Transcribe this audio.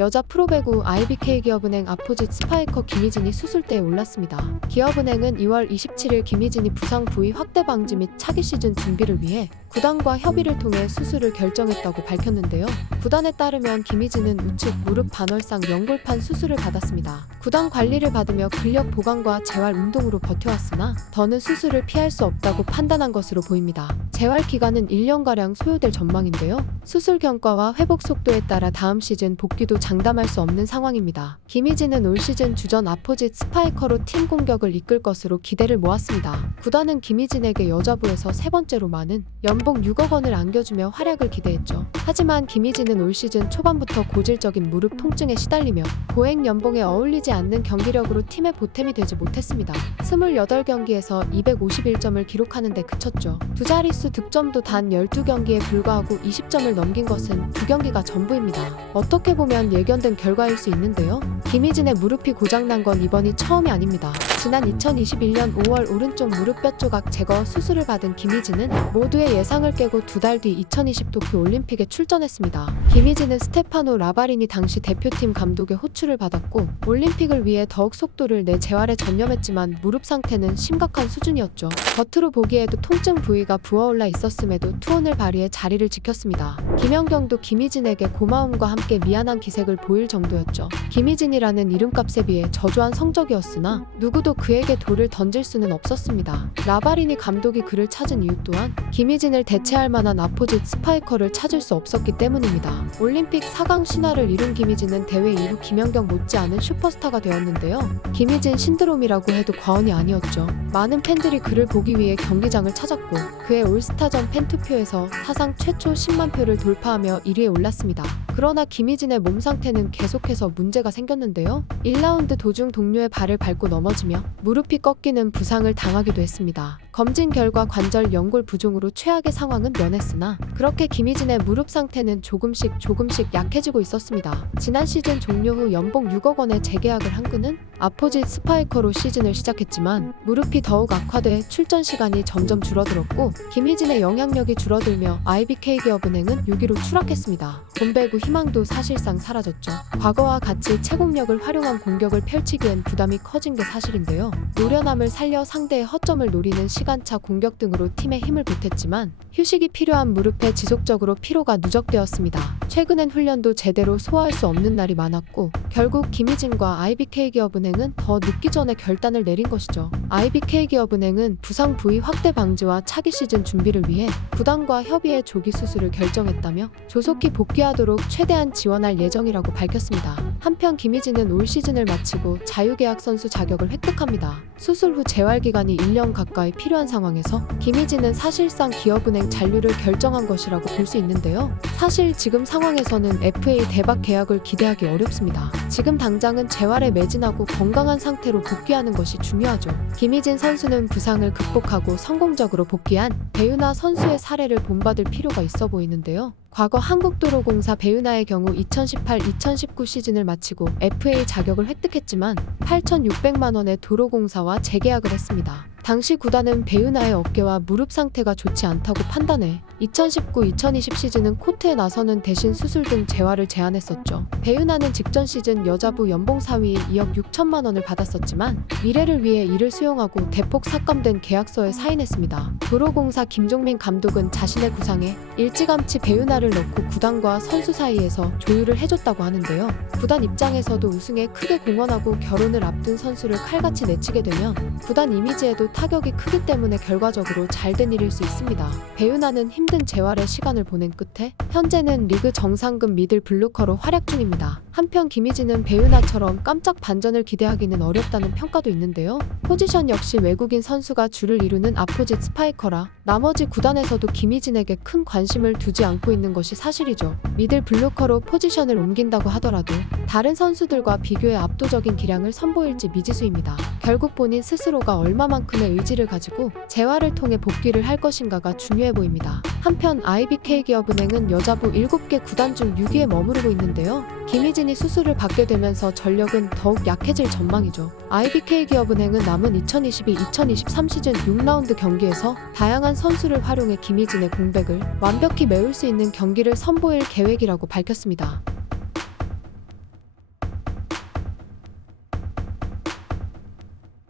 여자 프로배구 IBK기업은행 아포짓 스파이커 김희진이 수술대에 올랐습니다. 기업은행은 2월 27일 김희진이 부상 부위 확대 방지 및 차기 시즌 준비를 위해 구단과 협의를 통해 수술을 결정했다고 밝혔는데요. 구단에 따르면 김희진은 우측 무릎 반월상 연골판 수술을 받았습니다. 구단 관리를 받으며 근력 보강과 재활 운동으로 버텨왔으나 더는 수술을 피할 수 없다고 판단한 것으로 보입니다. 재활 기간은 1년가량 소요될 전망인데요. 수술 경과와 회복 속도에 따라 다음 시즌 복귀도 장담할 수 없는 상황입니다. 김희진은 올 시즌 주전 아포짓 스파이커로 팀 공격을 이끌 것으로 기대를 모았습니다. 구단은 김희진에게 여자부에서 세 번째로 많은 연봉 6억 원을 안겨주며 활약을 기대했죠. 하지만 김희진은 올 시즌 초반부터 고질적인 무릎 통증에 시달리며 고액 연봉에 어울리지 않는 경기력으로 팀의 보탬이 되지 못했습니다. 28경기에서 251점을 기록하는 데 그쳤죠. 두 자릿수 득점도 단 12경기에 불과하고 20점을 넘긴 것은 2경기가 전부입니다. 어떻게 보면 예견된 결과일 수 있는데요. 김희진의 무릎이 고장난 건 이번이 처음이 아닙니다. 지난 2021년 5월 오른쪽 무릎 뼈 조각 제거 수술을 받은 김희진은 모두의 예상을 깨고 두 달 뒤 2020 도쿄 올림픽에 출전했습니다. 김희진은 스테파노 라바리니 당시 대표팀 감독의 호출을 받았고 올림픽을 위해 더욱 속도를 내 재활에 전념했지만 무릎 상태는 심각한 수준이었죠. 겉으로 보기에도 통증 부위가 부어올라 있었음에도 투혼을 발휘해 자리를 지켰습니다. 김연경도 김희진에게 고마움과 함께 미안한 기색을 보일 정도였죠. 김희진이라는 이름값에 비해 저조한 성적이었으나 누구도 그에게 돌을 던질 수는 없었습니다. 라바리니 감독이 그를 찾은 이유 또한 김희진을 대체할 만한 아포짓 스파이커를 찾을 수 없었기 때문입니다. 올림픽 4강 신화를 이룬 김희진은 대회 이후 김연경 못지않은 슈퍼스타가 되었는데요. 김희진 신드롬이라고 해도 과언이 아니었죠. 많은 팬들이 그를 보기 위해 경기장을 찾았고 그의 올스타전 팬투표에서 사상 최초 10만 표를 돌파하며 1위에 올랐습니다. 그러나 김희진의 몸 상태는 계속해서 문제가 생겼는데요. 1라운드 도중 동료의 발을 밟고 넘어지며 무릎이 꺾이는 부상을 당하기도 했습니다. 검진 결과 관절 연골 부종으로 최악의 상황은 면했으나 그렇게 김희진의 무릎 상태는 조금씩 약해지고 있었습니다. 지난 시즌 종료 후 연봉 6억 원의 재계약을 한 그는 아포짓 스파이커로 시즌을 시작했지만 무릎이 더욱 악화돼 출전 시간이 점점 줄어들었고 김희진의 영향력이 줄어들며 IBK기업은행은 6위로 추락했습니다. 본배구 희망도 사실상 사라졌죠. 과거와 같이 채공력을 활용한 공격을 펼치기엔 부담이 커진 게 사실인데요. 노련함을 살려 상대의 허점을 노리는 시간차 공격 등으로 팀에 힘을 보탰지만 휴식이 필요한 무릎에 지속적으로 피로가 누적되었습니다. 최근엔 훈련도 제대로 소화할 수 없는 날이 많았고 결국 김희진과 IBK기업은행은 더 늦기 전에 결단을 내린 것이죠. IBK기업은행은 부상 부위 확대 방지와 차기 시즌 준비를 위해 구단과 협의해 조기 수술을 결정했다며 조속히 복귀하도록 최대한 지원할 예정이라고 밝혔습니다. 한편 김희진은 올 시즌을 마치고 자유계약 선수 자격을 획득합니다. 수술 후 재활기간이 1년 가까이 필요한 상황에서 김희진은 사실상 기업은행 잔류를 결정한 것이라고 볼 수 있는데요. 사실 지금 상황에서는 FA 대박 계약을 기대하기 어렵습니다. 지금 당장은 재활에 매진하고 건강한 상태로 복귀하는 것이 중요하죠. 김희진 선수는 부상을 극복하고 성공적으로 복귀한 배윤아 선수의 사례를 본받을 필요가 있어 보이는데요. 과거 한국도로공사 배윤아의 경우 2018-2019 시즌을 마치고 FA 자격을 획득했지만 8,600만 원의 도로공사와 재계약을 했습니다. 당시 구단은 배윤아의 어깨와 무릎 상태가 좋지 않다고 판단해 2019-2020 시즌은 코트에 나서는 대신 수술 등 재활을 제안했었죠. 배윤아는 직전 시즌 여자부 연봉 4위 2억 6천만 원을 받았었지만 미래를 위해 이를 수용하고 대폭 삭감된 계약서에 사인했습니다. 도로공사 김종민 감독은 자신의 구상에 일찌감치 배윤아를 넣고 구단과 선수 사이에서 조율을 해줬다고 하는데요. 구단 입장에서도 우승에 크게 공헌하고 결혼을 앞둔 선수를 칼같이 내치게 되면 구단 이미지에도 타격이 크기 때문에 결과적으로 잘된 일일 수 있습니다. 배윤아는 힘든 재활의 시간을 보낸 끝에 현재는 리그 정상급 미들 블로커로 활약 중입니다. 한편 김희진은 배윤아처럼 깜짝 반전을 기대하기는 어렵다는 평가도 있는데요. 포지션 역시 외국인 선수가 주를 이루는 아포짓 스파이커라 나머지 구단에서도 김희진에게 큰 관심을 두지 않고 있는 것이 사실이죠. 미들 블로커로 포지션을 옮긴다고 하더라도 다른 선수들과 비교해 압도적인 기량을 선보일지 미지수입니다. 결국 본인 스스로가 얼마만큼의 의지를 가지고 재활을 통해 복귀를 할 것인가가 중요해 보입니다. 한편 IBK기업은행은 여자부 7개 구단 중 6위에 머무르고 있는데요. 김희진이 수술을 받게 되면서 전력은 더욱 약해질 전망이죠. IBK기업은행은 남은 2022-2023 시즌 6라운드 경기에서 다양한 선수를 활용해 김희진의 공백을 완벽히 메울 수 있는 경기를 선보일 계획이라고 밝혔습니다.